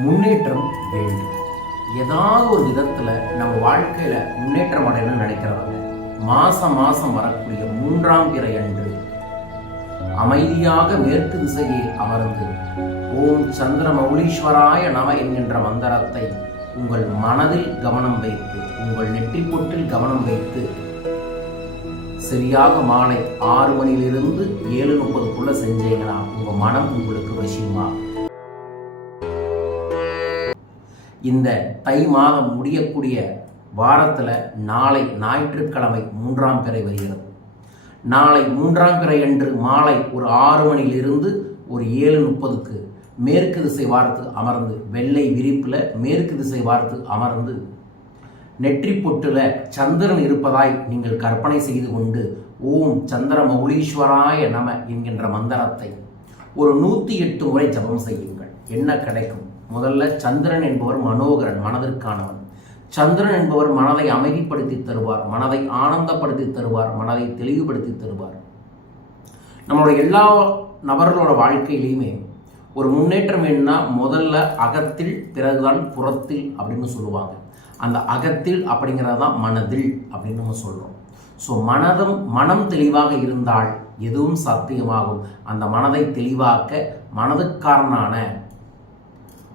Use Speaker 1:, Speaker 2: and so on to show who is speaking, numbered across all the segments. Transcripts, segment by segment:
Speaker 1: முன்னேற்றம் வேண்டும். ஏதாவது ஒரு விதத்தில் நம்ம வாழ்க்கையில் முன்னேற்றம் அடையணும்னு நினைக்கிறவங்க மாசம் மாசம் வரக்கூடிய மூன்றாம் பிறை அன்று அமைதியாக மேற்கு திசையை அமர்ந்து ஓம் சந்திர மௌலீஸ்வராய நம என்கின்ற மந்திரத்தை உங்கள் மனதில் கவனம் வைத்து உங்கள் நெற்றி பொட்டில் கவனம் வைத்து சரியாக மாலை ஆறு மணியிலிருந்து ஏழு முப்பதுக்குள்ள செஞ்சீங்கன்னா உங்க மனம் உங்களுக்கு வசியமா? இந்த தை மாதம் முடியக்கூடிய வாரத்தில் நாளை ஞாயிற்றுக்கிழமை மூன்றாம் பிறை வருகிறது. நாளை மூன்றாம் பிறை அன்று மாலை ஒரு ஆறு மணியிலிருந்து ஒரு ஏழு முப்பதுக்கு மேற்கு திசை வாரத்து அமர்ந்து வெள்ளை விரிப்பில் மேற்கு திசை வாரத்து அமர்ந்து நெற்றி பொட்டில் சந்திரன் இருப்பதாய் நீங்கள் கற்பனை செய்து கொண்டு ஓம் சந்திர மௌலீஸ்வராய நம என்கின்ற மந்திரத்தை ஒரு நூற்றி எட்டு முறை ஜபம் செய்யுங்கள். என்ன கிடைக்கும்? முதல்ல சந்திரன் என்பவர் மனோகரன் மனதிற்கானவன். சந்திரன் என்பவர் மனதை அமைதிப்படுத்தி தருவார் மனதை ஆனந்தப்படுத்தி தருவார் மனதை தெளிவுபடுத்தி தருவார். நம்மளோட எல்லா நபர்களோட வாழ்க்கையிலையுமே ஒரு முன்னேற்றம் வேணும்னா முதல்ல அகத்தில் பிறகுதான் புறத்தில் அப்படின்னு சொல்லுவாங்க. அந்த அகத்தில் அப்படிங்கிறது தான் மனதில் அப்படின்னு நம்ம சொல்கிறோம் ஸோ மனதும் மனம் தெளிவாக இருந்தால் எதுவும் சாத்தியமாகும். அந்த மனதை தெளிவாக்க மனதுக்காரனான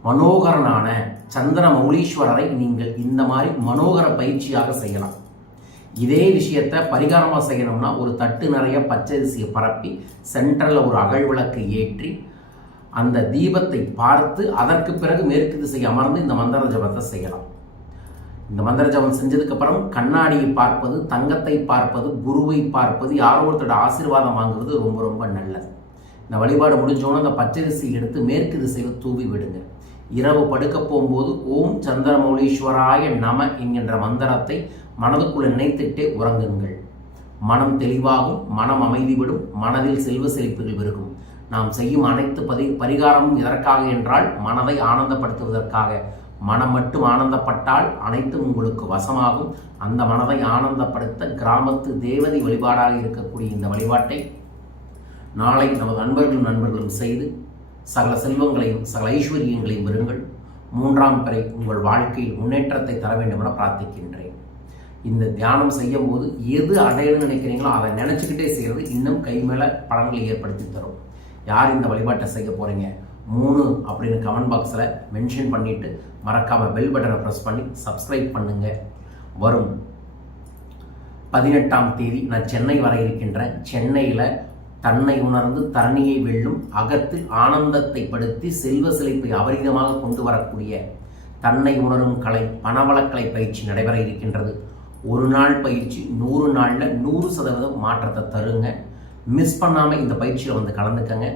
Speaker 1: மனோகரனான சந்திர மௌலீஸ்வரரை நீங்கள் இந்த மாதிரி மனோகர பயிற்சியாக செய்யலாம். இதே விஷயத்தை பரிகாரமாக செய்யணும்னா ஒரு தட்டு நிறைய பச்சரிசியை பரப்பி சென்ட்ரலில் ஒரு அகல் விளக்கு ஏற்றி அந்த தீபத்தை பார்த்து அதற்கு பிறகு மேற்கு திசை அமர்ந்து இந்த மந்திர ஜபத்தை செய்யலாம். இந்த மந்திர ஜபம் செஞ்சதுக்கப்புறம் கண்ணாடியை பார்ப்பது தங்கத்தை பார்ப்பது குருவை பார்ப்பது யாரோ ஒருத்தரோட ஆசீர்வாதம் வாங்குவது ரொம்ப ரொம்ப நல்லது. இந்த வழிபாடு முடிஞ்சோன்னு அந்த பச்சரிசி எடுத்து மேற்கு திசையில் தூவி விடுங்க. இரவு படுக்க போகும்போது ஓம் சந்திரமௌலீஸ்வராய நம என்கின்ற மந்திரத்தை மனதுக்குள் நினைத்துட்டே உறங்குங்கள். மனம் தெளிவாகும் மனம் அமைதிவிடும் மனதில் செல்வ செழிப்புகள் பெருகும். நாம் செய்யும் அனைத்து பதி பரிகாரமும் எதற்காக என்றால் மனதை ஆனந்தப்படுத்துவதற்காக. மனம் மட்டும் ஆனந்தப்பட்டால் அனைத்தும் உங்களுக்கு வசமாகும். அந்த மனதை ஆனந்தப்படுத்த கிராமத்து தேவதை வழிபாடாக இருக்கக்கூடிய இந்த வழிபாட்டை நாளை நமது நண்பர்களும் நண்பர்களும் செய்து சகல செல்வங்களையும் சகல ஐஸ்வர்யங்களையும் பெறுங்கள். மூன்றாம் பிறை உங்கள் வாழ்க்கையில் முன்னேற்றத்தை தர வேண்டும் என பிரார்த்திக்கின்றேன். இந்த தியானம் செய்யும் போது எது அடையணும்னு நினைக்கிறீங்களோ அதை நினச்சிக்கிட்டே செய்கிறது இன்னும் கை மேலே பலன்களை ஏற்படுத்தி தரும். யார் இந்த வழிபாட்டை செய்ய போகிறீங்க மூணு அப்படின்னு கமெண்ட் பாக்ஸில் மென்ஷன் பண்ணிவிட்டு மறக்காமல் பெல் பட்டனை ப்ரெஸ் பண்ணி சப்ஸ்கிரைப் பண்ணுங்கள் வரும் பதினெட்டாம் தேதி நான் சென்னை வர இருக்கின்றேன் சென்னையில் தன்னை உணர்ந்து தரணியை வெல்லும் அகத்தில் ஆனந்தத்தை படுத்தி செல்வ செழிப்பை அபரிதமாக கொண்டு வரக்கூடிய தன்னை உணரும் கலை பணவளக்கலை பயிற்சி நடைபெற இருக்கின்றது. ஒரு நாள் பயிற்சி நூறு நாளில் நூறு சதவீதம் மாற்றத்தை தருங்க. மிஸ் பண்ணாமல் இந்த பயிற்சியில் வந்து கலந்துக்கங்க.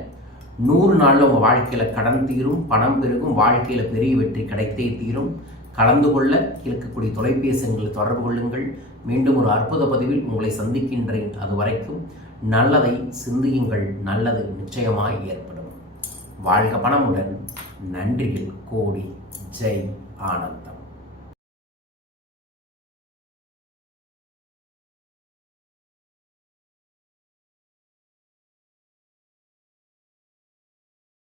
Speaker 1: நூறு நாளில் உங்கள் வாழ்க்கையில் கடன் தீரும் பணம் பெருகும் வாழ்க்கையில் பெரிய வெற்றி கிடைத்தே தீரும். கலந்து கொள்ள இருக்கக்கூடிய தொலைபேசிகளில் தொடர்பு கொள்ளுங்கள். மீண்டும் ஒரு அற்புத பதிவில் உங்களை சந்திக்கின்றேன். அது வரைக்கும் நல்லதை சிந்தியுங்கள். நல்லது நிச்சயமாய் ஏற்படும். வாழ்க பணமுடன் நன்றியில் கோடி. ஜெய். ஆனந்தம்.